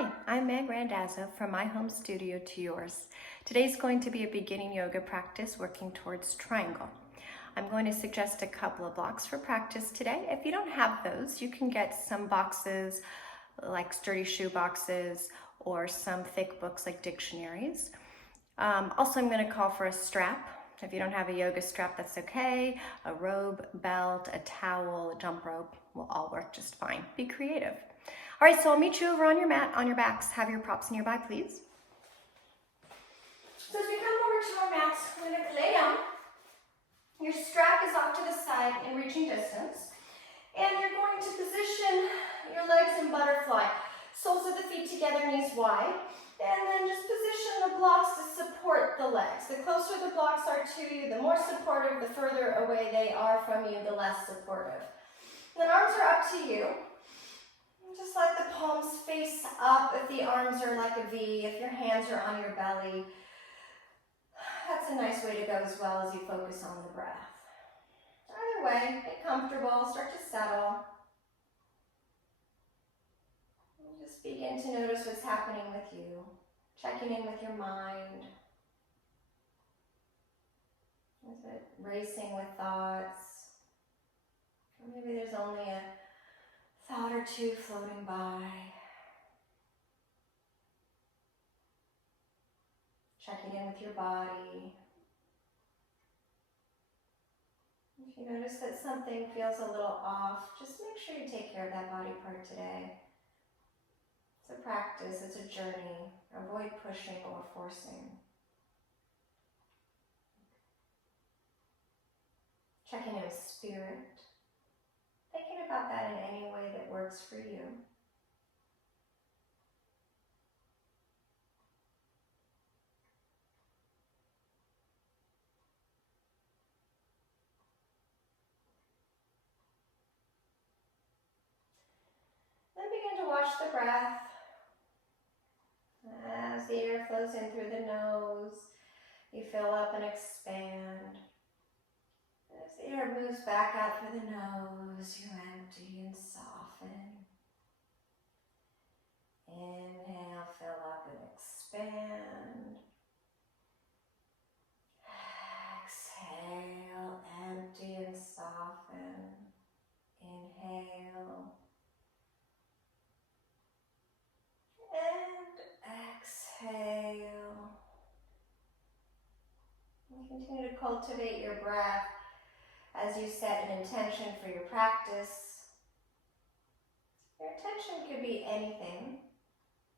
Hi, I'm Meg Randazzo from my home studio to yours. Today's going to be a beginning yoga practice working towards triangle. I'm going to suggest a couple of blocks for practice today. If you don't have those, you can get some boxes like sturdy shoe boxes or some thick books like dictionaries. Also, I'm going to call for a strap. If you don't have a yoga strap, that's okay. A robe, belt, a towel, a jump rope will all work just fine. Be creative. All right, so I'll meet you over on your mat, on your backs. Have your props nearby, please. So as we come over to our mats, we're going to lay down. Your strap is off to the side in reaching distance. And you're going to position your legs in butterfly. Soles of the feet together, knees wide. And then just position the blocks to support the legs. The closer the blocks are to you, the more supportive, the further away they are from you, the less supportive. And then arms are up to you. Just let the palms face up if the arms are like a V, if your hands are on your belly. That's a nice way to go as well as you focus on the breath. Either way, get comfortable, start to settle. Just begin to notice what's happening with you, checking in with your mind. Is it racing with thoughts? Or maybe there's only a thought or two floating by. Checking in with your body. If you notice that something feels a little off, just make sure you take care of that body part today. It's a practice, it's a journey. Avoid pushing or forcing. Checking in with spirit. Thinking about that in any way that works for you. Then begin to watch the breath. As the air flows in through the nose, you fill up and expand. As the air moves back out through the nose, you empty and soften. Inhale, fill up and expand. Exhale, empty and soften. Inhale. And exhale. And continue to cultivate your breath as you set an intention for your practice. Your intention could be anything.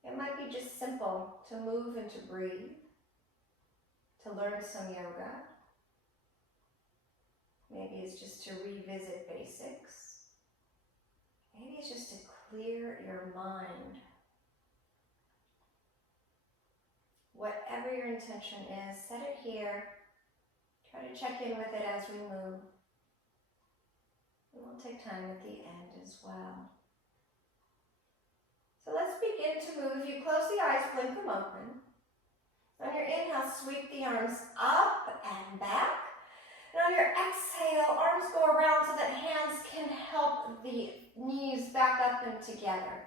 It might be just simple to move and to breathe, to learn some yoga. Maybe it's just to revisit basics. Maybe it's just to clear your mind. Whatever your intention is, set it here. Try to check in with it as we move. And we'll take time at the end as well. So let's begin to move. If you close the eyes, blink them open. On your inhale, sweep the arms up and back. And on your exhale, arms go around so that hands can help the knees back up and together.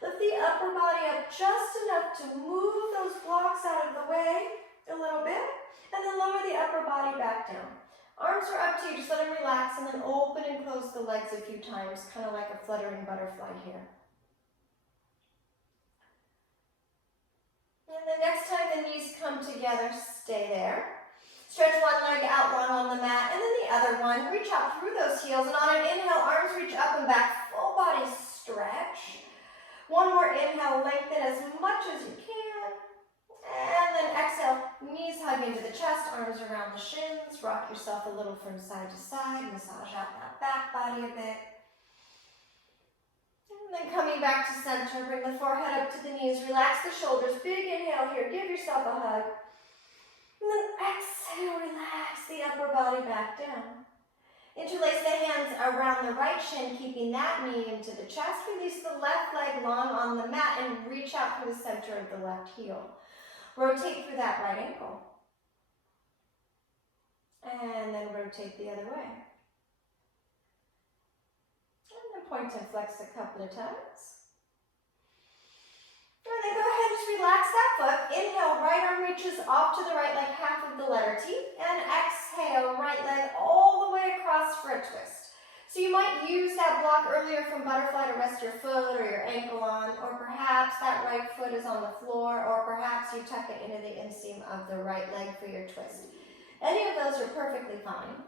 Lift the upper body up just enough to move those blocks out of the way a little bit, and then lower the upper body back down. Arms are up to you, just let them relax, and then open and close the legs a few times, kind of like a fluttering butterfly here. And the next time the knees come together, stay there. Stretch one leg out long on the mat, and then the other one. Reach out through those heels, and on an inhale, arms reach up and back, full body stretch. One more inhale, lengthen as much as you can. And then exhale, knees hug into the chest, arms around the shins. Rock yourself a little from side to side. Massage out that back body a bit. And then coming back to center, bring the forehead up to the knees. Relax the shoulders. Big inhale here. Give yourself a hug. And then exhale, relax the upper body back down. Interlace the hands around the right shin, keeping that knee into the chest. Release the left leg long on the mat and reach out through the center of the left heel. Rotate through that right ankle. And then rotate the other way. And then point and flex a couple of times. foot. Inhale, right arm reaches off to the right leg, half of the letter T. And exhale, right leg all the way across for a twist. So you might use that block earlier from butterfly to rest your foot or your ankle on, or perhaps that right foot is on the floor, or perhaps you tuck it into the inseam of the right leg for your twist. Any of those are perfectly fine.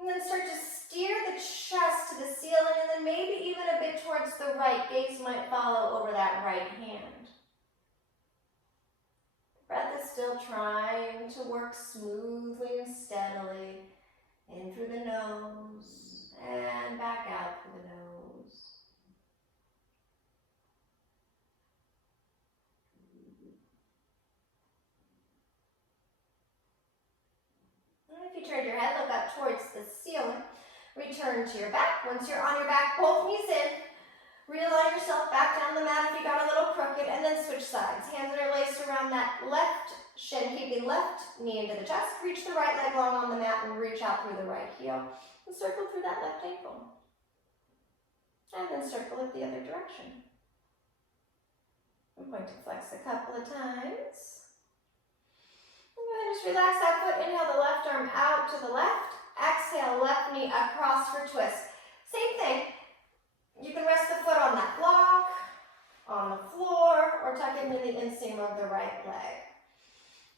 And then start to steer the chest to the ceiling, and then maybe even a bit towards the right. Gaze might follow over that right hand. Breath is still trying to work smoothly and steadily in through the nose and back out through the nose. And if you turned your head, look up towards the ceiling. Return to your back. Once you're on your back, both knees in. Realign yourself back down the mat if you got a little crooked, and then switch sides. Hands interlaced around that left shin, keeping left knee into the chest. Reach the right leg long on the mat and reach out through the right heel. And circle through that left ankle. And then circle it the other direction. I'm going to flex a couple of times. And go ahead and just relax that foot. Inhale the left arm out to the left. Exhale, left knee across for twist. Same thing. You can rest the foot on that block, on the floor, or tuck it into the inseam of the right leg.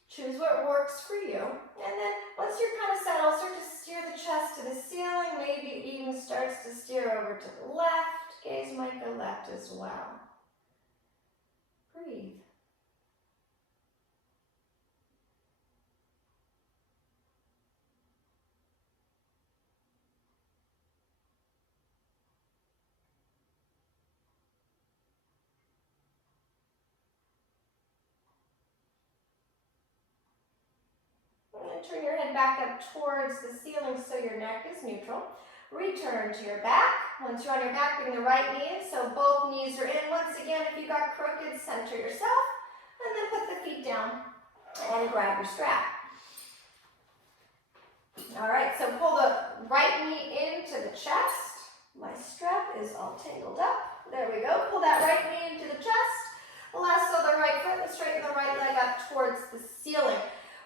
Choose what works for you. And then once you're kind of settled, start to steer the chest to the ceiling. Maybe it even starts to steer over to the left. Gaze might go left as well. Breathe. Turn your head back up towards the ceiling so your neck is neutral. Return to your back. Once you're on your back, bring the right knee in so both knees are in. Once again, if you got crooked, center yourself. And then put the feet down and grab your strap. All right, so pull the right knee into the chest. My strap is all tangled up. There we go. Pull that right knee into the chest. Lasso the right foot and straighten the right leg up towards the ceiling.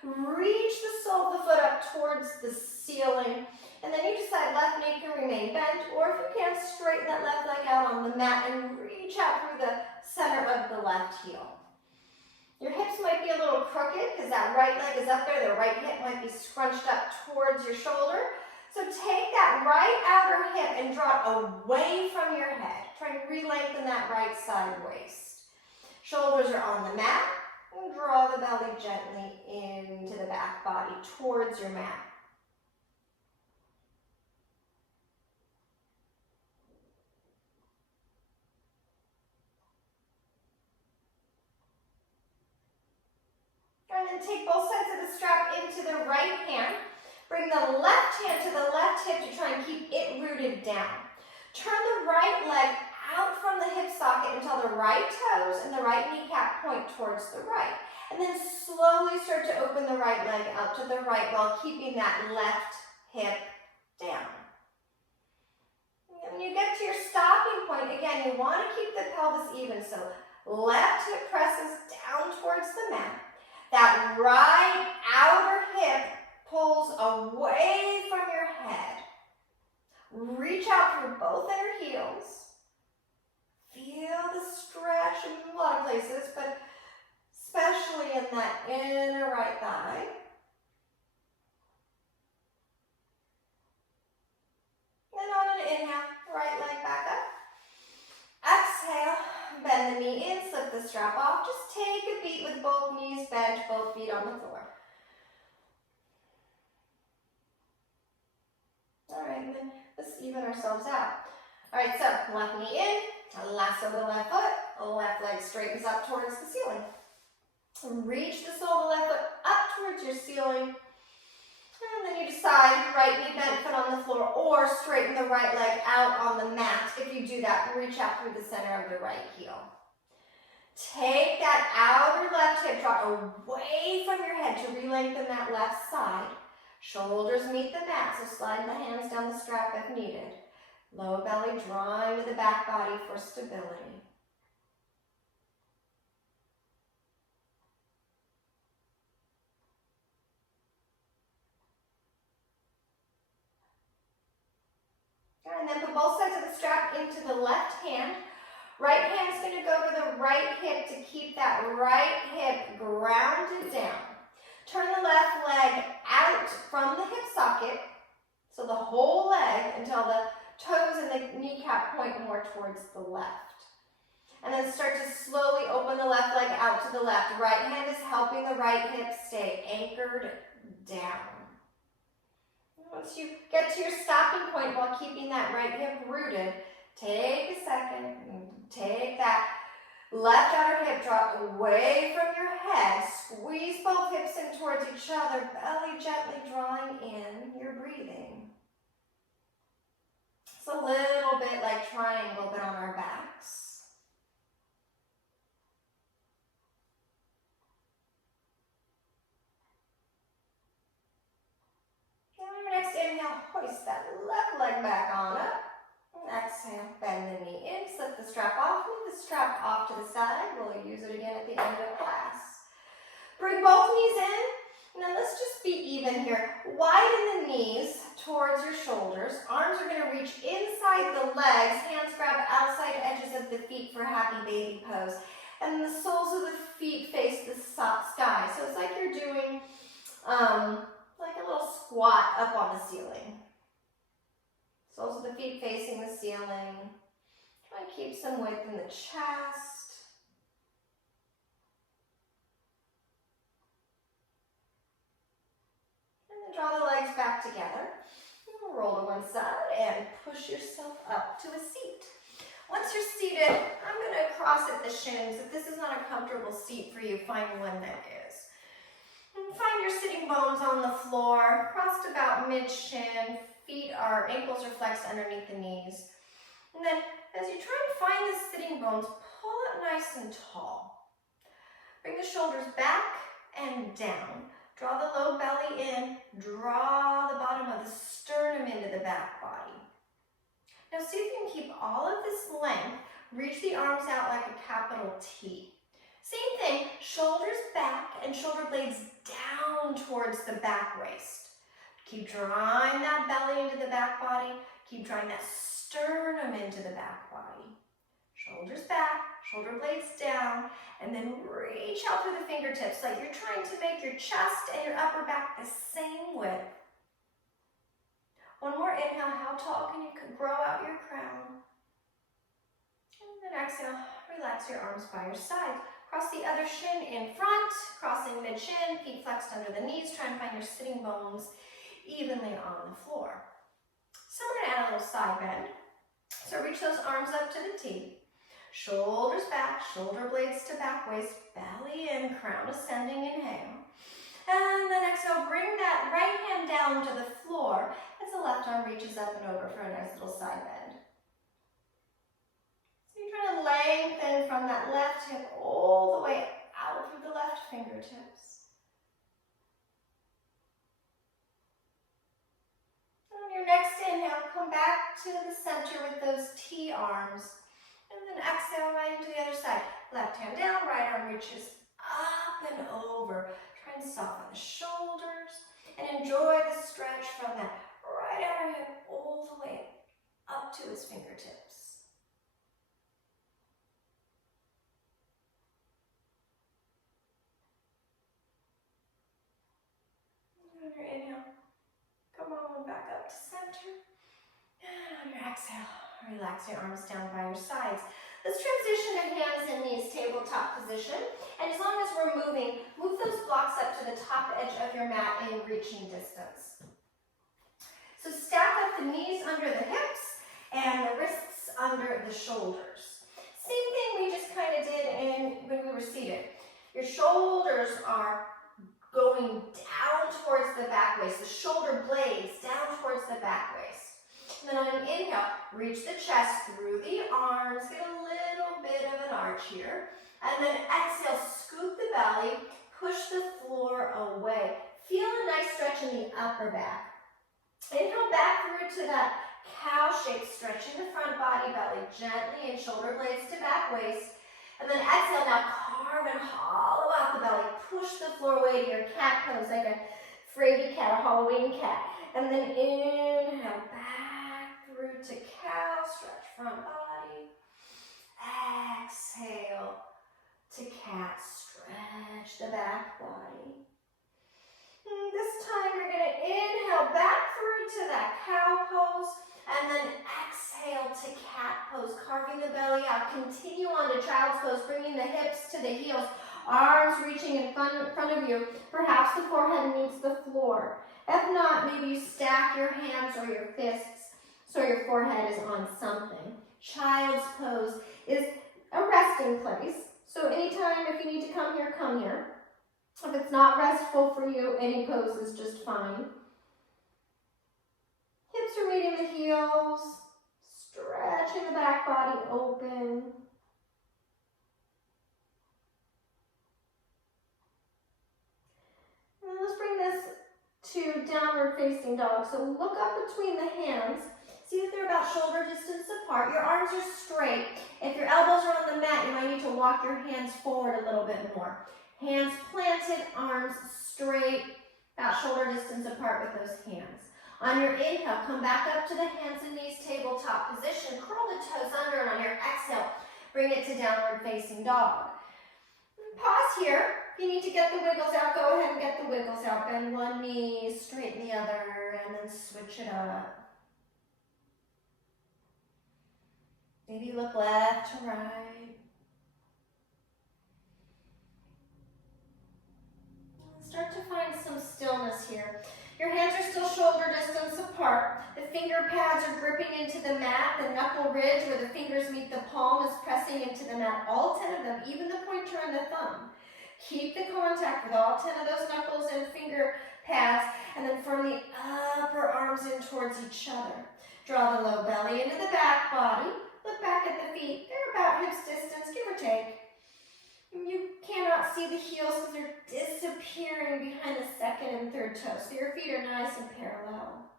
Reach the sole of the foot up towards the ceiling, and then you decide left knee can remain bent, or if you can, straighten that left leg out on the mat and reach out through the center of the left heel. Your hips might be a little crooked because that right leg is up there. The right hip might be scrunched up towards your shoulder. So take that right outer hip and draw it away from your head. Try and re-lengthen that right side waist. Shoulders are on the mat. And draw the belly gently into the back body towards your mat. And then take both sides of the strap into the right hand. Bring the left hand to the left hip to try and keep it rooted down. Turn the right leg out from the hip socket until the right toes and the right kneecap point towards the right. And then slowly start to open the right leg out to the right while keeping that left hip down. And when you get to your stopping point, again, you want to keep the pelvis even. So left hip presses down towards the mat. That right outer hip pulls away from your head. Reach out through both inner heels. Feel the stretch in a lot of places, but especially in that inner right thigh. And on an inhale, right leg back up. Exhale, bend the knee in, slip the strap off. Just take a beat with both knees bent, both feet on the floor. All right, and then let's even ourselves out. All right, so left knee in, lasso the left foot, left leg straightens up towards the ceiling. Reach the sole of the left foot up towards your ceiling. And then you decide right knee bent, foot on the floor, or straighten the right leg out on the mat. If you do that, reach out through the center of the right heel. Take that outer left hip, draw away from your head to re-lengthen that left side. Shoulders meet the mat, so slide the hands down the strap if needed. Low belly drawing to the back body for stability. And then put both sides of the strap into the left hand. Right hand's going to go to the right hip to keep that right hip grounded down. Turn the left leg out from the hip socket, so the whole leg until the toes and the kneecap point more towards the left. And then start to slowly open the left leg out to the left. Right hand is helping the right hip stay anchored down. Once you get to your stopping point while keeping that right hip rooted, take a second and take that left outer hip drop away from your head. Squeeze both hips in towards each other, belly gently drawing in your breathing. It's a little bit like triangle, but on our backs. Next inhale, hoist that left leg back on up. Exhale, bend the knee in, slip the strap off, move the strap off to the side. We'll use it again at the end of class. Bring both knees in. Now let's just be even here. Widen the knees towards your shoulders. Arms are going to reach inside the legs. Hands grab outside edges of the feet for happy baby pose. And the soles of the feet face the sky. So it's like you're doing like a little squat up on the ceiling. Soles of the feet facing the ceiling. Try to keep some width in the chest. And then draw the legs back together. Roll to one side and push yourself up to a seat. Once you're seated, I'm going to cross at the shins. If this is not a comfortable seat for you, find one that is. And find your sitting bones on the floor, crossed about mid-shin, ankles are flexed underneath the knees. And then as you try and find the sitting bones, pull it nice and tall. Bring the shoulders back and down. Draw the low belly in, draw the bottom of the sternum into the back body. Now see if you can keep all of this length, reach the arms out like a capital T. Same thing, shoulders back and shoulder blades down towards the back waist. Keep drawing that belly into the back body. Keep drawing that sternum into the back body. Shoulders back, shoulder blades down, and then reach out through the fingertips like you're trying to make your chest and your upper back the same width. One more inhale, how tall can you grow out your crown? And then exhale, relax your arms by your side. Cross the other shin in front, crossing mid-shin, feet flexed under the knees. Try and find your sitting bones evenly on the floor. So we're going to add a little side bend. So reach those arms up to the T. Shoulders back, shoulder blades to back waist, belly in, crown ascending, inhale. And then exhale, bring that right hand down to the floor as the left arm reaches up and over for a nice little side bend. Trying to lengthen from that left hip all the way out through the left fingertips. On your next inhale, come back to the center with those T arms. And then exhale right into the other side. Left hand down, right arm reaches up and over. Try and soften the shoulders and enjoy the stretch from that right outer hip all the way up to his fingertips. On your inhale, come on back up to center. And on your exhale, relax your arms down by your sides. Let's transition to hands and knees, tabletop position. And as long as we're moving, move those blocks up to the top edge of your mat in reaching distance. So stack up the knees under the hips and the wrists under the shoulders. Same thing we just kind of did when we were seated. Your shoulders are going down towards the back waist, the shoulder blades down towards the back waist. And then on an inhale, reach the chest through the arms, get a little bit of an arch here. And then exhale, scoop the belly, push the floor away. Feel a nice stretch in the upper back. Inhale back through to that cow shape, stretching the front body, belly gently, and shoulder blades to back waist. And then exhale, now carve and hollow out the belly. Push the floor away to your cat pose, like a fraidy cat, a Halloween cat. And then inhale back through to cow, stretch front body. Exhale to cat, stretch the back body. And this time you're going to inhale back through to that cow pose, and then exhale to cat pose, carving the belly out. Continue on to child's pose, bringing the hips to the heels, arms reaching in front of you. Perhaps the forehead meets the floor. If not, maybe you stack your hands or your fists so your forehead is on something. Child's pose is a resting place. So anytime if you need to come here, come here. If it's not restful for you, any pose is just fine. Hips are meeting the heels, stretching the back body open. And let's bring this to downward facing dog. So look up between the hands. See that they're about shoulder distance apart. Your arms are straight. If your elbows are on the mat, you might need to walk your hands forward a little bit more. Hands planted, arms straight, about shoulder distance apart with those hands. On your inhale, come back up to the hands and knees, tabletop position. Curl the toes under, and on your exhale, bring it to downward facing dog. Pause here. If you need to get the wiggles out, go ahead and get the wiggles out. Bend one knee, straighten the other, and then switch it up. Maybe look left to right. Start to find some stillness here. Your hands are still shoulder distance apart. The finger pads are gripping into the mat. The knuckle ridge where the fingers meet the palm is pressing into the mat. All 10 of them, even the pointer and the thumb. Keep the contact with all 10 of those knuckles and finger pads, and then firm the upper arms in towards each other. Draw the low belly into the back body. Look back at the feet. They're about hips distance, give or take. You cannot see the heels because they're disappearing behind the second and third toes. So your feet are nice and parallel.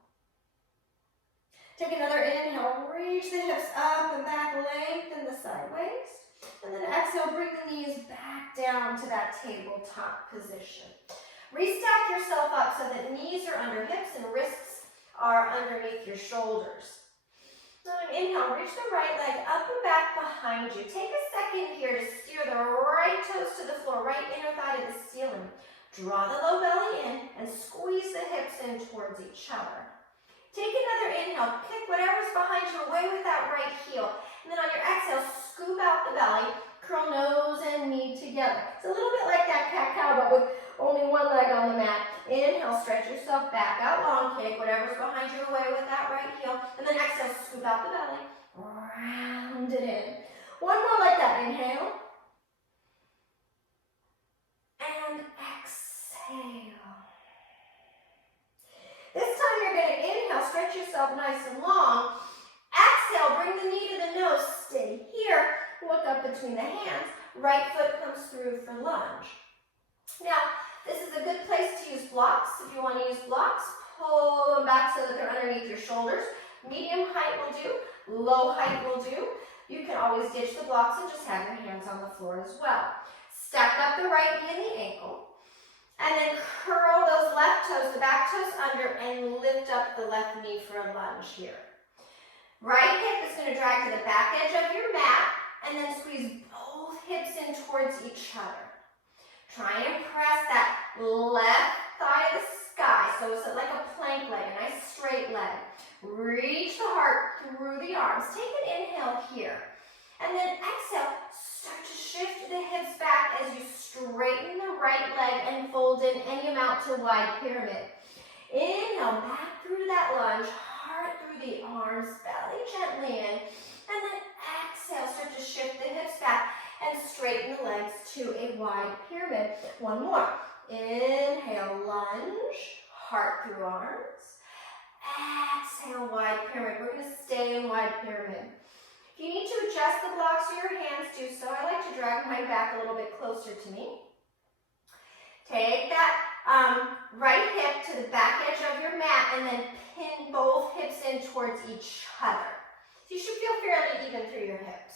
Take another inhale. Reach the hips up and back, lengthen the side waist. And then exhale, bring the knees back down to that tabletop position. Restack yourself up so that knees are under hips and wrists are underneath your shoulders. So inhale, reach the right leg up and back behind you. Take a second here to steer the right toes to the floor, right inner thigh to the ceiling. Draw the low belly in and squeeze the hips in towards each other. Take another inhale, kick whatever's behind you away with that right heel. And then on your exhale, scoop out the belly, curl nose and knee together. It's a little bit like that cat-cow, but with only one leg on the mat. Inhale, stretch yourself back out long, kick whatever's behind you away with that right heel. And then exhale, scoop out the belly, round it in. One more like that, inhale. And exhale. This time you're going to inhale, stretch yourself nice and long. Exhale, bring the knee to the nose, stay here. Look up between the hands. Right foot comes through for lunge. Now, this is a good place to use blocks. If you want to use blocks, pull them back so that they're underneath your shoulders. Medium height will do, low height will do. You can always ditch the blocks and just have your hands on the floor as well. Stack up the right knee and the ankle. And then curl those left toes, the back toes under, and lift up the left knee for a lunge here. Right hip is going to drag to the back edge of your mat, and then squeeze both hips in towards each other. Try and press that left thigh to the sky, so it's like a plank leg, a nice straight leg. Reach the heart through the arms. Take an inhale here. And then exhale, start to shift the hips back as you straighten the right leg and fold in any amount to wide pyramid. Inhale, back through that lunge, heart through the arms, belly gently in. And then exhale, start to shift the hips back and straighten the legs to a wide pyramid. One more. Inhale, lunge, heart through arms. Exhale, wide pyramid. We're going to stay in wide pyramid. If you need to adjust the blocks of your hands, do so. I like to drag mine back a little bit closer to me. Take that right hip to the back edge of your mat and then pin both hips in towards each other. So you should feel fairly even through your hips.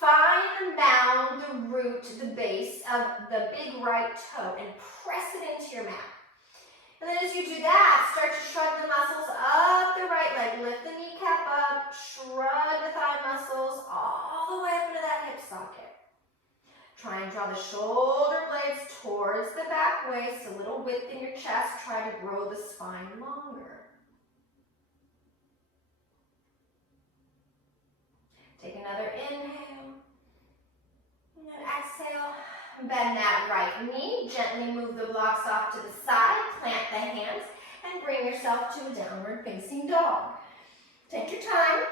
Find the mound, the root, the base of the big right toe and press it into your mat. And then as you do that, start to shrug the muscles up the right leg. Lift the kneecap up, shrug the thigh muscles all the way up into that hip socket. Try and draw the shoulder blades towards the back waist, a little width in your chest. Try to grow the spine longer. Take another inhale. And then exhale. Bend that right knee. Gently move the blocks off to the side. Plant the hands and bring yourself to a downward facing dog. Take your time.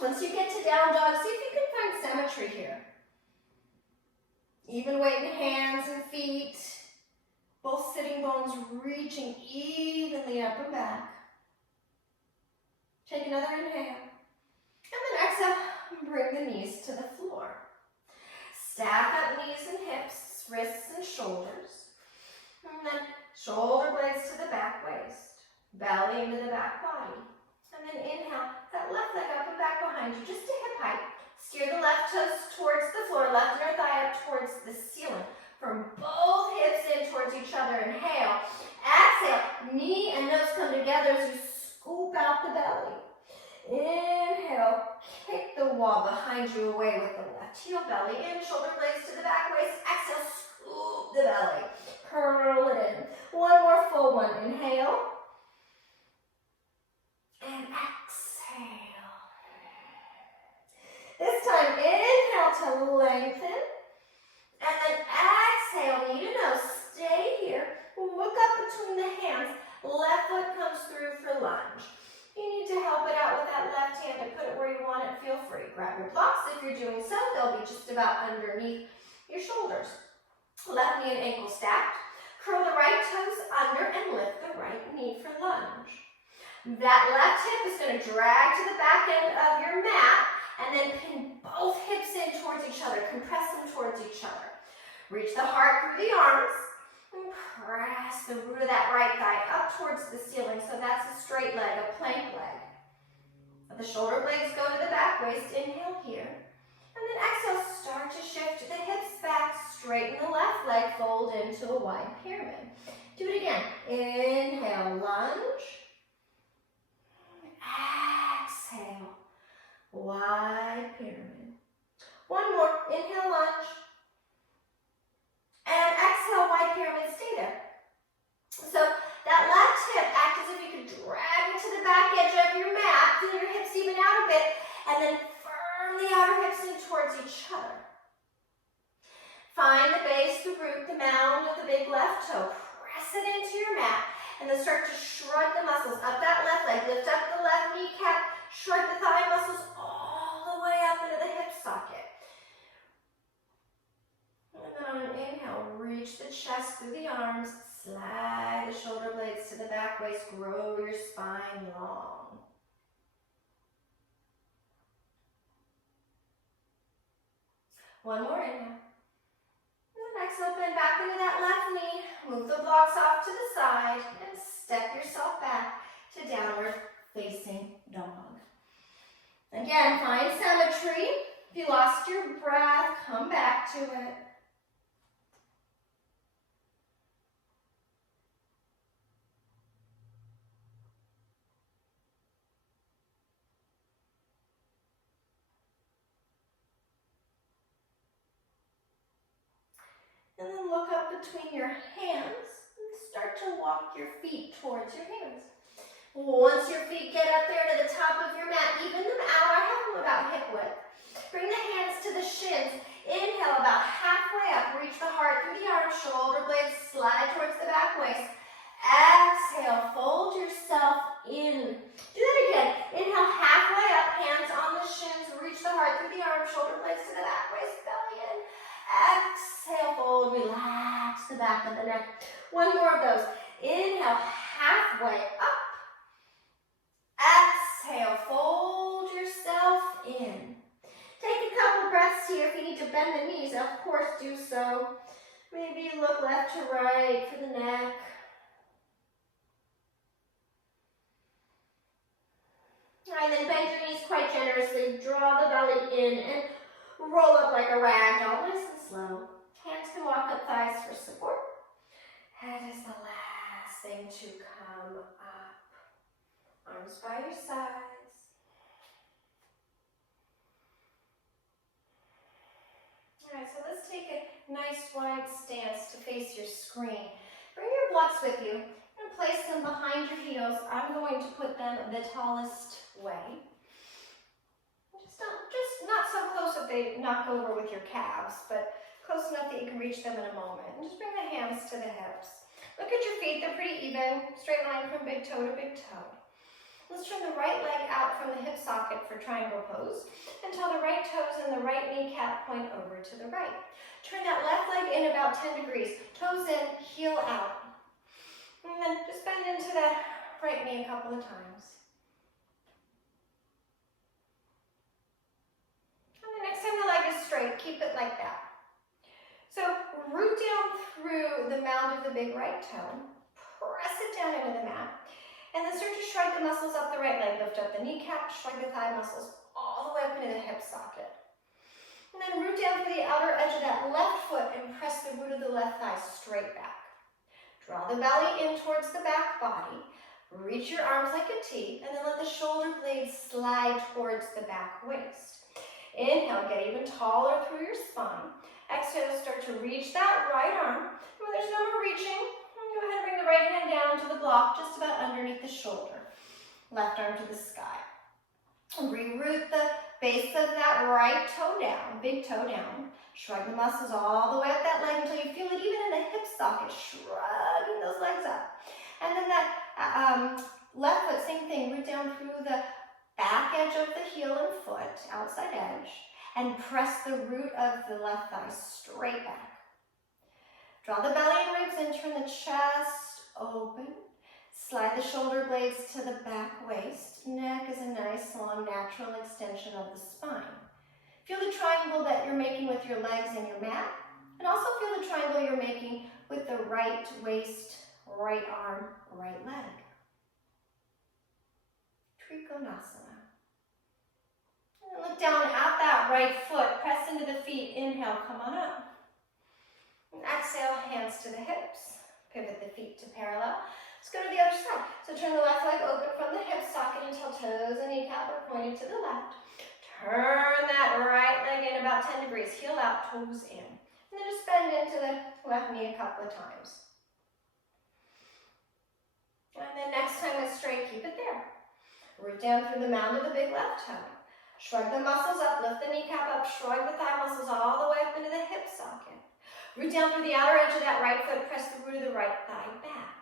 Once you get to down dog, see if you can find symmetry here. Even weight in hands and feet. Both sitting bones reaching evenly up and back. Take another inhale. And then exhale. Bring the knees to the floor. Stack up knees and hips, wrists and shoulders. And then shoulder blades to the back waist. Belly into the back body. And then inhale, that left leg up and back behind you, just to hip height. Steer the left toes towards the floor, left inner thigh up towards the ceiling. From both hips in towards each other. Inhale. Exhale, knee and nose come together as you scoop out the belly. Inhale, kick the wall behind you away with the left heel, belly in, shoulder blades to the back waist. Exhale, scoop the belly, curl it in. One more full one. Inhale, and exhale. This time, inhale to lengthen, and then exhale, knee to nose. Stay here, look up between the hands. Left foot comes through for lunge. You need to help it out with that left hand to put it where you want it. Feel free. Grab your blocks. If you're doing so, they'll be just about underneath your shoulders. Left knee and ankle stacked. Curl the right toes under and lift the right knee for lunge. That left hip is going to drag to the back end of your mat and then pin both hips in towards each other. Compress them towards each other. Reach the heart through the arms. And press the root of that right thigh up towards the ceiling. So that's a straight leg, a plank leg. Let the shoulder blades go to the back waist. Inhale here. And then exhale, start to shift the hips back. Straighten the left leg, fold into a wide pyramid. Do it again. Inhale, lunge. Exhale, wide pyramid. One more. Inhale, lunge. And exhale, wide pyramid, stay there. So that left hip, act as if you could drag it to the back edge of your mat, feel your hips even out a bit, and then firm the outer hips in towards each other. Find the base, the root, the mound of the big left toe. Press it into your mat, and then start to shrug the muscles up that left leg. Lift up the left kneecap, shrug the thigh muscles all the way up into the hip socket. And then on an inhale, reach the chest through the arms, slide the shoulder blades to the back waist, grow your spine long. One more inhale. And then exhale, bend back into that left knee, move the blocks off to the side, and step yourself back to downward facing dog. Again, find symmetry. If you lost your breath, come back to it. And then look up between your hands and start to walk your feet towards your hands. Once your feet get up there to the top of your mat, even them out. I have them about hip width. Bring the hands to the shins. Inhale about halfway up. Reach the heart through the arms, shoulder blades slide towards the back waist. Exhale, fold yourself in. Do that again. Inhale halfway up, hands on the shins. Reach the heart through the arms, shoulder blades to the back waist, belly in. Exhale, fold, relax the back of the neck. One more of those. Inhale, halfway up. Exhale, fold yourself in. Take a couple breaths here. If you need to bend the knees, of course, do so. Maybe look left to right for the neck. And then bend your knees quite generously. Draw the belly in and roll up like a rag doll, nice and slow. Hands can walk up thighs for support. That is the last thing begin to come up. Arms by your sides. All right, so let's take a nice wide stance to face your screen. Bring your blocks with you. I'm going to place them behind your heels. I'm going to put them the tallest way. Just not so close that they knock over with your calves, but close enough that you can reach them in a moment. And just bring the hands to the hips. Look at your feet, they're pretty even, straight line from big toe to big toe. Let's turn the right leg out from the hip socket for triangle pose until the right toes and the right kneecap point over to the right. Turn that left leg in about 10 degrees, toes in, heel out. And then just bend into that right knee a couple of times. And the next time the leg is straight, keep it like that. So root down through the mound of the big right toe, press it down into the mat, and then start to shrug the muscles up the right leg. Lift up the kneecap, shrug the thigh muscles all the way up into the hip socket. And then root down through the outer edge of that left foot and press the root of the left thigh straight back. Draw the belly in towards the back body. Reach your arms like a T, and then let the shoulder blades slide towards the back waist. Inhale, get even taller through your spine. Exhale, start to reach that right arm. When there's no more reaching, go ahead and bring the right hand down to the block, just about underneath the shoulder. Left arm to the sky. Reroot the base of that right toe down, big toe down. Shrug the muscles all the way up that leg until you feel it even in the hip socket, shrugging those legs up. And then that left foot, same thing, root down through the back edge of the heel and foot, outside edge, and press the root of the left thigh straight back. Draw the belly and ribs in, turn the chest open. Slide the shoulder blades to the back waist. Neck is a nice, long, natural extension of the spine. Feel the triangle that you're making with your legs and your mat, and also feel the triangle you're making with the right waist, right arm, right leg. Trikonasana. And look down at that right foot, press into the feet, inhale, come on up. And exhale, hands to the hips. Pivot the feet to parallel. Let's go to the other side. So turn the left leg open from the hip socket until toes and kneecap are pointed to the left. Turn that right leg in about 10 degrees. Heel out, toes in. And then just bend into the left knee a couple of times. And then next time it's straight, keep it there. Root down through the mound of the big left toe. Shrug the muscles up, lift the kneecap up, shrug the thigh muscles all the way up into the hip socket. Root down through the outer edge of that right foot, press the root of the right thigh back.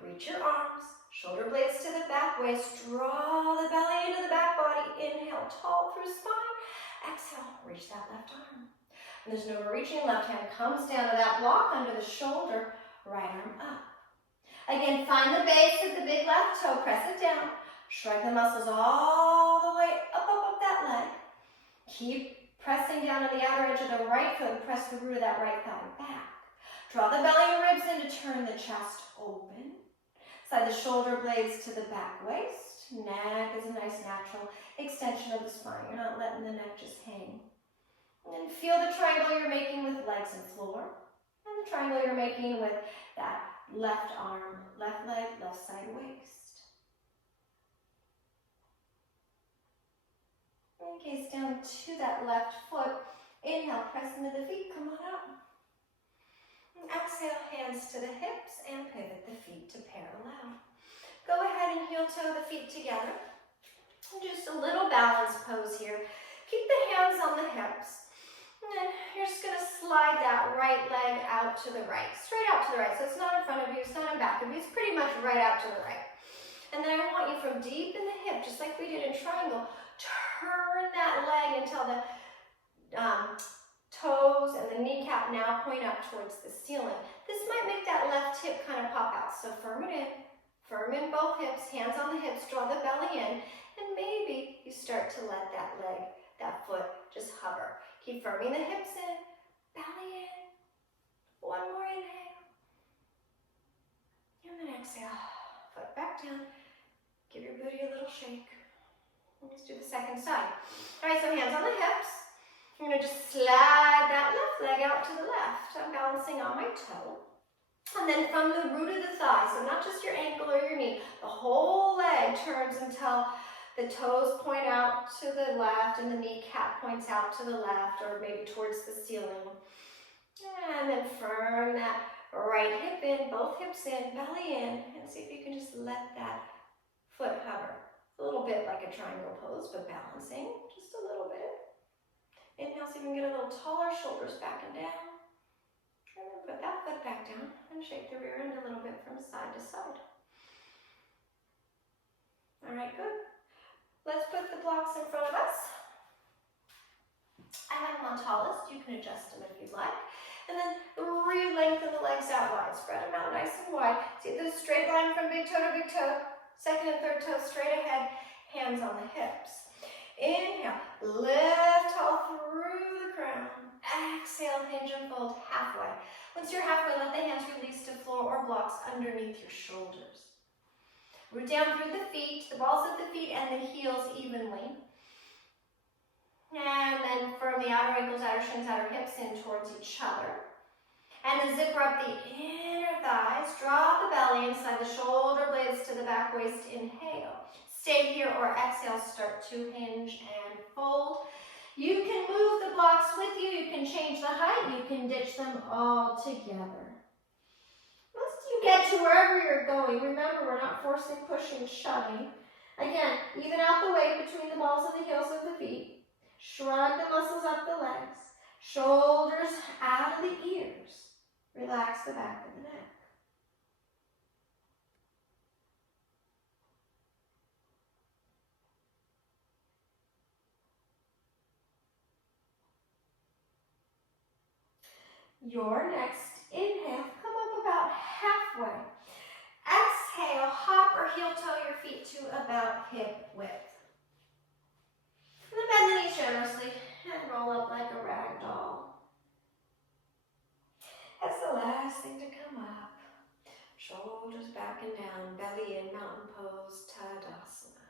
Reach your arms, shoulder blades to the back waist, draw the belly into the back body, inhale, tall through spine, exhale, reach that left arm. And there's no more reaching, left hand comes down to that block under the shoulder, right arm up. Again, find the base of the big left toe, press it down, shrug the muscles all the way up that leg. Keep pressing down on the outer edge of the right foot, press the root of that right thigh back. Draw the belly and ribs in to turn the chest open. Slide the shoulder blades to the back waist. Neck is a nice natural extension of the spine. You're not letting the neck just hang. And then feel the triangle you're making with legs and floor. And the triangle you're making with that left arm, left leg, left side waist. And gaze down to that left foot. Inhale, press into the feet, come on up. And exhale, hands to the hips and pivot the feet to parallel. Go ahead and heel toe the feet together. And just a little balance pose here. Keep the hands on the hips. And then you're just going to slide that right leg out to the right, straight out to the right. So it's not in front of you, it's not in back of you, it's pretty much right out to the right. And then I want you from deep in the hip, just like we did in triangle, turn that leg until the toes and the kneecap now point up towards the ceiling. This might make that left hip kind of pop out. So firm it in. Firm in both hips, hands on the hips, draw the belly in, and maybe you start to let that leg, that foot just hover. Keep firming the hips in, belly in. One more inhale. And then exhale. Foot back down. Give your booty a little shake. Let's do the second side. All right, so hands on the hips. I'm going to just slide that left leg out to the left. I'm balancing on my toe. And then from the root of the thigh, so not just your ankle or your knee, the whole leg turns until the toes point out to the left and the kneecap points out to the left or maybe towards the ceiling. And then firm that right hip in, both hips in, belly in, and see if you can just let that foot hover. A little bit like a triangle pose, but balancing just a little bit. Inhale, so you can get a little taller, shoulders back and down. And then put that foot back down and shake the rear end a little bit from side to side. All right, good. Let's put the blocks in front of us. I have them on tallest. You can adjust them if you'd like. And then re-lengthen the legs out wide. Spread them out nice and wide. See the straight line from big toe to big toe. Second and third toe straight ahead. Hands on the hips. Inhale. Lift all through the crown. Exhale, hinge and fold halfway. Once you're halfway, let the hands release to floor or blocks underneath your shoulders. Root down through the feet, the balls of the feet and the heels evenly. And then firm the outer ankles, outer shins, outer hips in towards each other. And then zipper up the inner thighs. Drop the belly inside the shoulder blades to the back waist. Inhale. Stay here or exhale, start to hinge and fold. You can move the blocks with you. You can change the height. You can ditch them all together. Once you get to wherever you're going, remember we're not forcing, pushing, shoving. Again, even out the weight between the balls and the heels of the feet. Shrug the muscles up the legs. Shoulders out of the ears. Relax the back of the neck. Your next inhale, come up about halfway. Exhale, hop or heel toe your feet to about hip width. And then bend the knees generously and roll up like a rag doll. That's the last thing to come up. Shoulders back and down, belly in, mountain pose, Tadasana.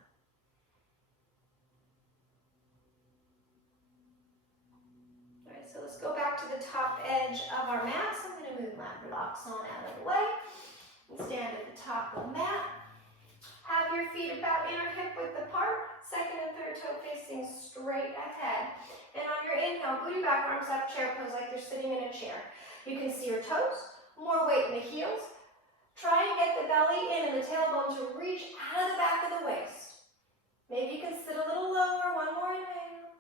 All right, so let's go back to the top edge of our mat. So I'm going to move my blocks on out of the way. Stand at the top of the mat. Have your feet about inner hip width apart. Second and third toe facing straight ahead. And on your inhale, booty back, arms up, chair pose like you're sitting in a chair. You can see your toes, more weight in the heels. Try and get the belly in and the tailbone to reach out of the back of the waist. Maybe you can sit a little lower, one more inhale.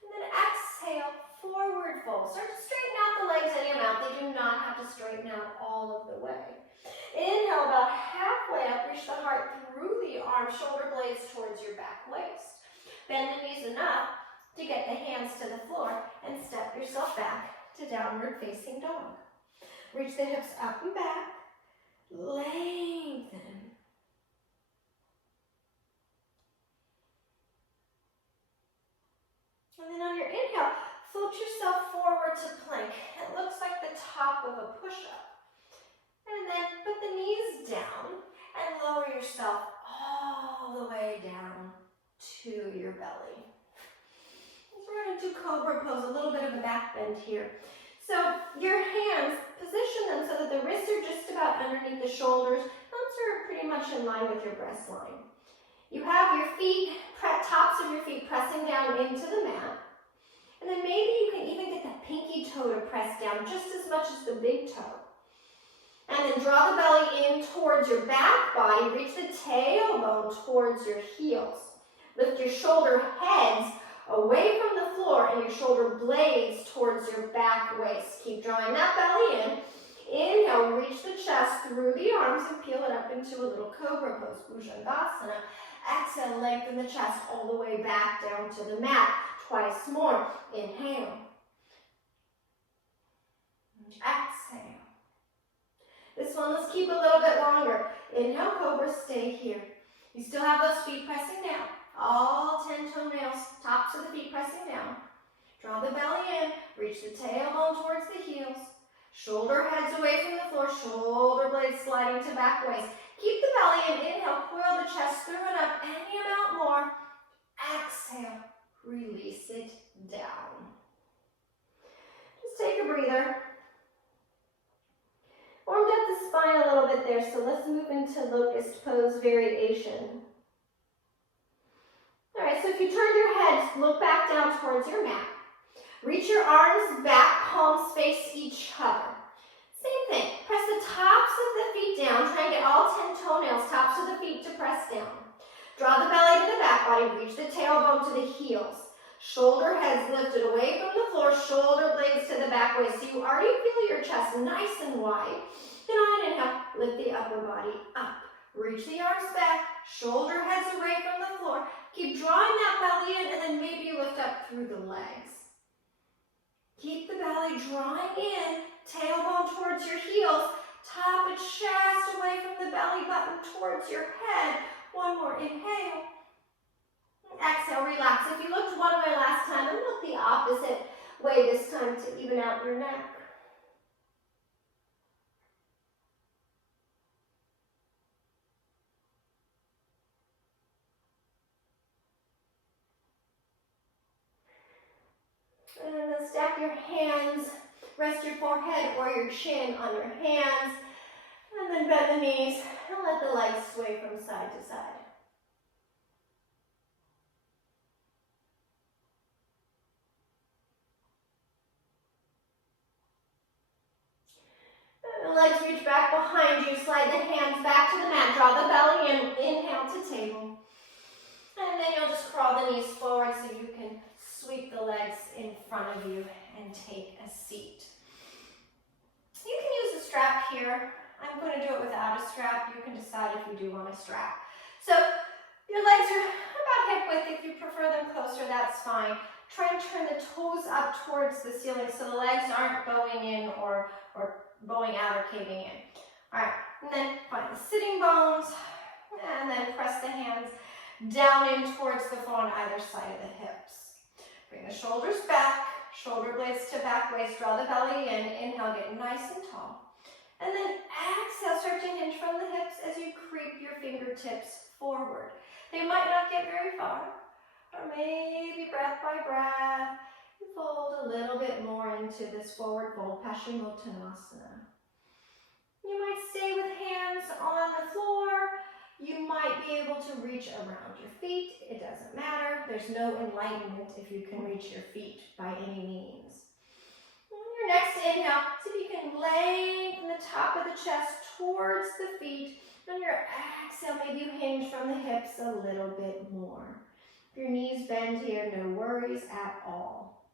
And then exhale, forward fold. Start to straighten out the legs and your mouth. They do not have to straighten out all of the way. Inhale about halfway up, reach the heart through the arms, shoulder blades towards your back waist. Bend the knees enough to get the hands to the floor and step yourself back to downward facing dog. Reach the hips up and back, lengthen. And then on your inhale, float yourself forward to plank. It looks like the top of a push-up. And then put the knees down and lower yourself all the way down to your belly. So we're going to do cobra pose, a little bit of a back bend here. So your hands, position them so that the wrists are just about underneath the shoulders. Thumbs are pretty much in line with your breast line. You have your feet, tops of your feet pressing down into the mat. And then maybe you can even get the pinky toe to press down just as much as the big toe. And then draw the belly in towards your back body. Reach the tailbone towards your heels. Lift your shoulder heads away from the floor and your shoulder blades towards your back waist. Keep drawing that belly in. Inhale, reach the chest through the arms and peel it up into a little cobra pose, Bhujangasana. Exhale, lengthen the chest all the way back down to the mat. Twice more. Inhale. Exhale. This one, let's keep a little bit longer. Inhale, cobra, stay here. You still have those feet pressing down. All 10 toenails, tops of the feet pressing down. Draw the belly in, reach the tailbone towards the heels. Shoulder heads away from the floor, shoulder blades sliding to back waist. Keep the belly in, inhale, coil the chest through and up, any amount more. Exhale, release it down. Just take a breather. Warmed up the there, so let's move into locust pose variation. All right, so if you turn your head, look back down towards your mat. Reach your arms back, palms face each other. Same thing, press the tops of the feet down. Try and get all 10 toenails, tops of the feet to press down. Draw the belly to the back body, reach the tailbone to the heels. Shoulder heads lifted away from the floor, shoulder blades to the back waist. So you already feel your chest nice and wide. Then on an inhale, lift the upper body up. Reach the arms back, shoulder heads away from the floor. Keep drawing that belly in, and then maybe you lift up through the legs. Keep the belly drawing in, tailbone towards your heels, top of chest away from the belly button towards your head. One more inhale. Exhale, relax. If you looked one way last time, and look the opposite way this time to even out your neck. And then stack your hands, rest your forehead or your chin on your hands, and then bend the knees and let the legs sway from side to side. And the legs reach back behind you, slide the hands back to the mat, draw the belly in, inhale to table. And then you'll just crawl the knees forward so you can sweep the legs in front of you and take a seat. You can use a strap here. I'm going to do it without a strap. You can decide if you do want a strap. So your legs are about hip width. If you prefer them closer, that's fine. Try and turn the toes up towards the ceiling so the legs aren't bowing in or bowing out or caving in. All right, and then find the sitting bones, and then press the hands down in towards the floor on either side of the hips. Bring the shoulders back, shoulder blades to back waist, draw the belly in, inhale, get nice and tall. And then exhale, start to hinge from the hips as you creep your fingertips forward. They might not get very far, or maybe breath by breath, you fold a little bit more into this forward fold, Paschimottanasana. You might stay with hands on the floor. You might be able to reach around your feet. It doesn't matter. There's no enlightenment if you can reach your feet by any means. On your next inhale, see if you can lengthen the top of the chest towards the feet. On your exhale, maybe you hinge from the hips a little bit more. If your knees bend here, no worries at all.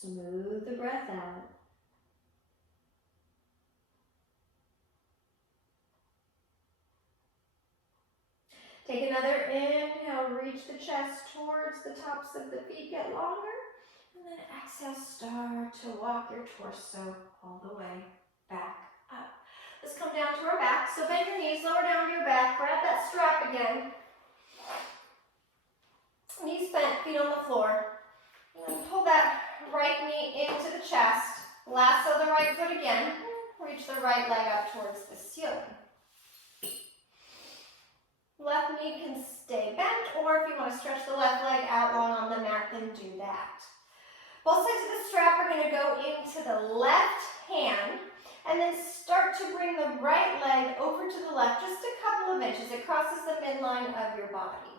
Smooth the breath out. Take another inhale, reach the chest towards the tops of the feet, get longer. And then exhale, start to walk your torso all the way back up. Let's come down to our back. So bend your knees, lower down to your back, grab that strap again. Knees bent, feet on the floor. And then pull that right knee into the chest. Lasso the right foot again. Reach the right leg up towards the ceiling. Left knee can stay bent, or if you want to stretch the left leg out long on the mat, then do that. Both sides of the strap are going to go into the left hand, and then start to bring the right leg over to the left just a couple of inches. It crosses the midline of your body.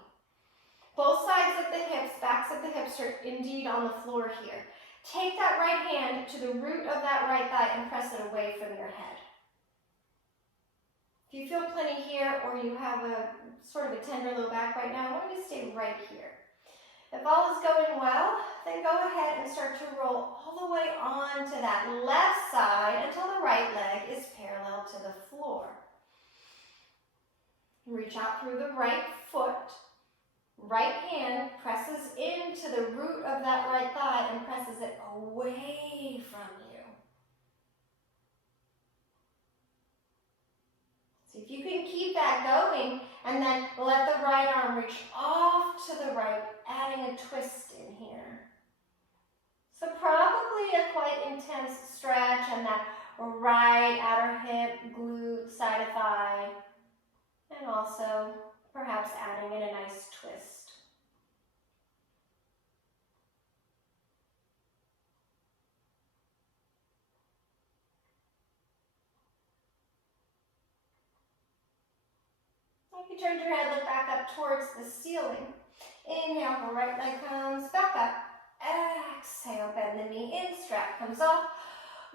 Both sides of the hips, backs of the hips are indeed on the floor here. Take that right hand to the root of that right thigh and press it away from your head. If you feel plenty here, or you have a sort of a tender low back right now, I want you to stay right here. If all is going well, then go ahead and start to roll all the way onto that left side until the right leg is parallel to the floor. Reach out through the right foot. Right hand presses into the root of that right thigh and presses it away from you. So if you can keep that going, and then let the right arm reach off to the right, adding a twist in here. So probably a quite intense stretch on that right outer hip, glute, side of thigh, and also perhaps adding in a nice twist. You turned your head, look back up towards the ceiling. Inhale, the right leg comes back up. Exhale, bend the knee in, strap comes off.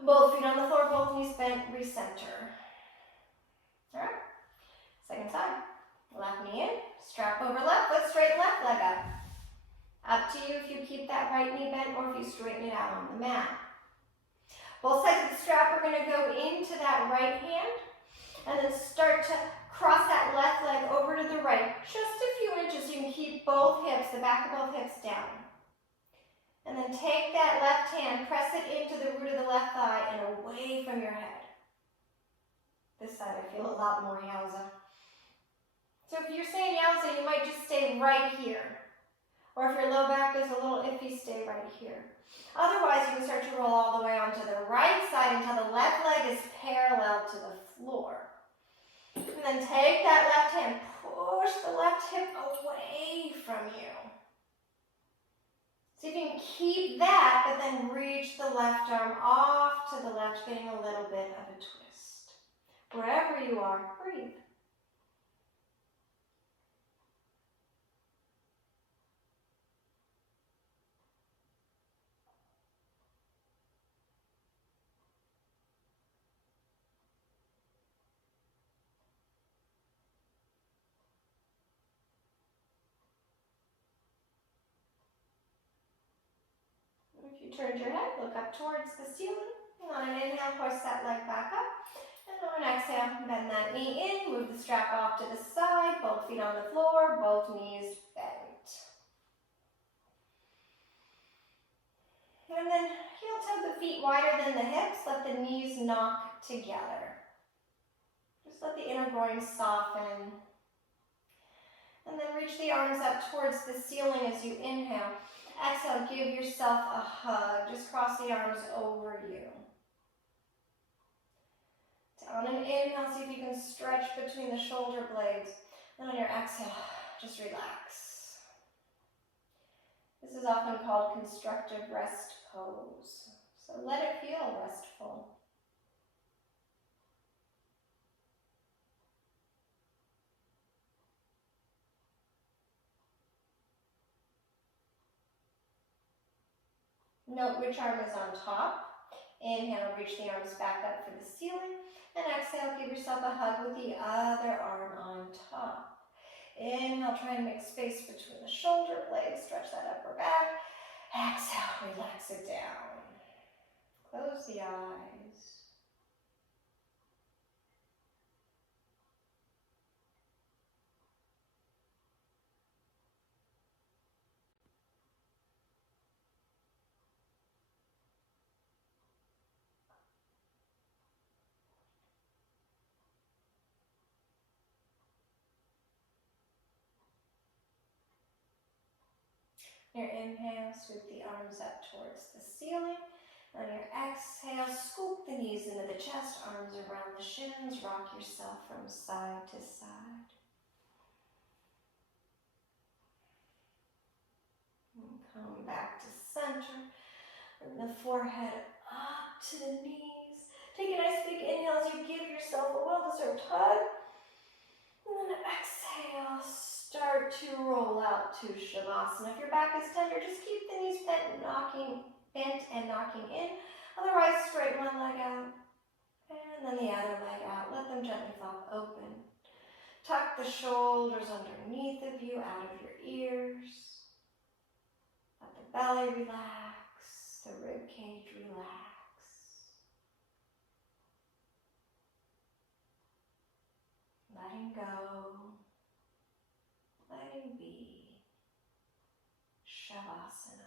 Both feet on the floor, both knees bent, recenter. All right, second side. Left knee in, strap over left, foot straight, left leg up. Up to you if you keep that right knee bent or if you straighten it out on the mat. Both sides of the strap are going to go into that right hand and then start to cross that left leg over to the right. Just a few inches. You can keep both hips, the back of both hips down. And then take that left hand, press it into the root of the left thigh and away from your head. This side I feel a lot more yowza. So if you're saying yowza, you might just stay right here. Or if your low back is a little iffy, stay right here. Otherwise, you can start to roll all the way onto the right side until the left leg is parallel to the floor. And then take that left hand, push the left hip away from you. So you can keep that, but then reach the left arm off to the left, getting a little bit of a twist. Wherever you are, breathe. If you turned your head, look up towards the ceiling. And on an inhale, push that leg back up. And on an exhale, bend that knee in, move the strap off to the side, both feet on the floor, both knees bent. And then heel toe the feet wider than the hips, let the knees knock together. Just let the inner groin soften. And then reach the arms up towards the ceiling as you inhale. Exhale, give yourself a hug. Just cross the arms over you. On an inhale, see if you can stretch between the shoulder blades. And on your exhale, just relax. This is often called constructive rest pose. So let it feel restful. Note which arm is on top. Inhale, reach the arms back up for the ceiling. And exhale, give yourself a hug with the other arm on top. Inhale, try and make space between the shoulder blades. Stretch that upper back. Exhale, relax it down. Close the eyes. Your inhale, scoop the arms up towards the ceiling. On your exhale, scoop the knees into the chest, arms around the shins, rock yourself from side to side. And come back to center. Bring the forehead up to the knees. Take a nice big inhale as you give yourself a well-deserved hug. And then exhale, start to roll out to Shavasana. If your back is tender, just keep the knees bent and knocking in. Otherwise, straighten one leg out and then the other leg out. Let them gently flop open. Tuck the shoulders underneath of you, out of your ears. Let the belly relax, the rib cage relax. Letting go, letting be. Shavasana.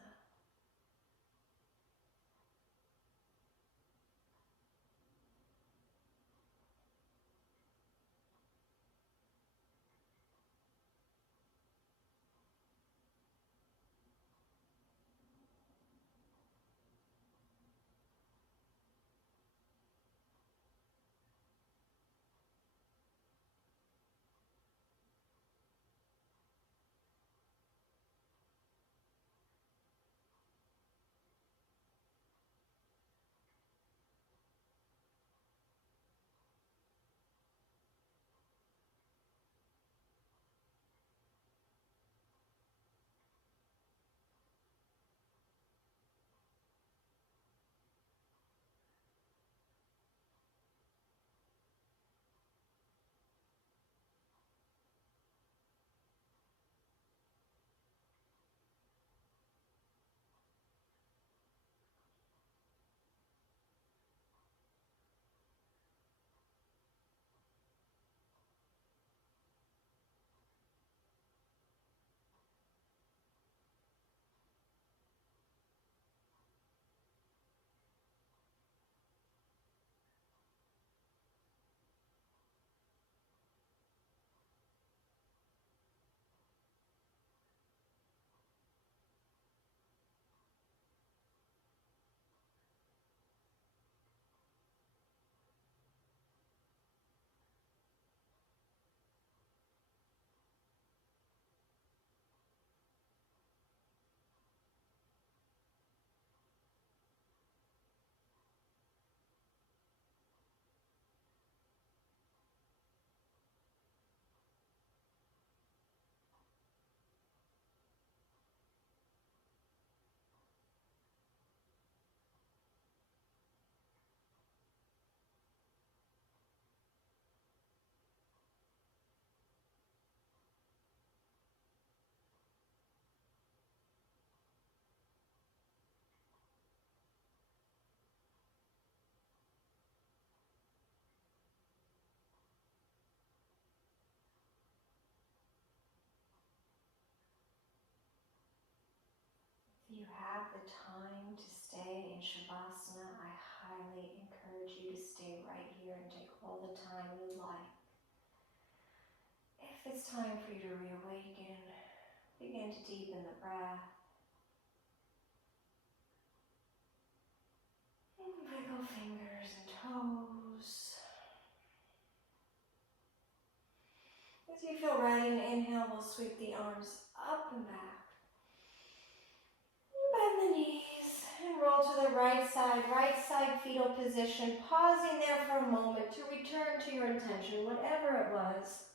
the time to stay in Shavasana, I highly encourage you to stay right here and take all the time you like. If it's time for you to reawaken, begin to deepen the breath. Wiggle fingers and toes. As you feel ready, an inhale, we'll sweep the arms up and back. Bend the knees and roll to the right side fetal position, pausing there for a moment to return to your intention, whatever it was.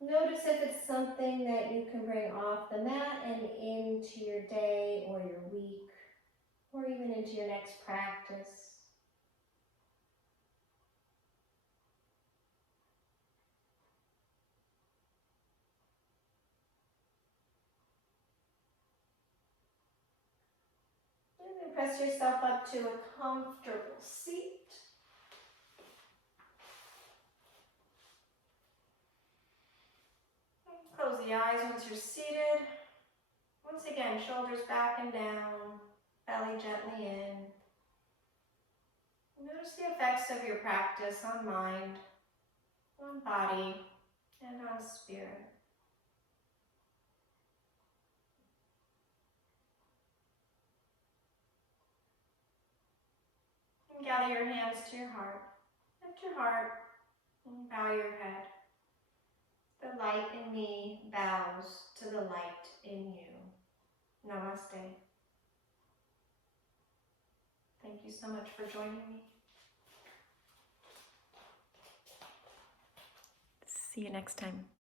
Notice if it's something that you can bring off the mat and into your day or your week, or even into your next practice. And then press yourself up to a comfortable seat. Close the eyes once you're seated. Once again, shoulders back and down, belly gently in. Notice the effects of your practice on mind, on body, and on spirit. And gather your hands to your heart. Lift your heart and bow your head. The light in me bows to the light in you. Namaste. Thank you so much for joining me. See you next time.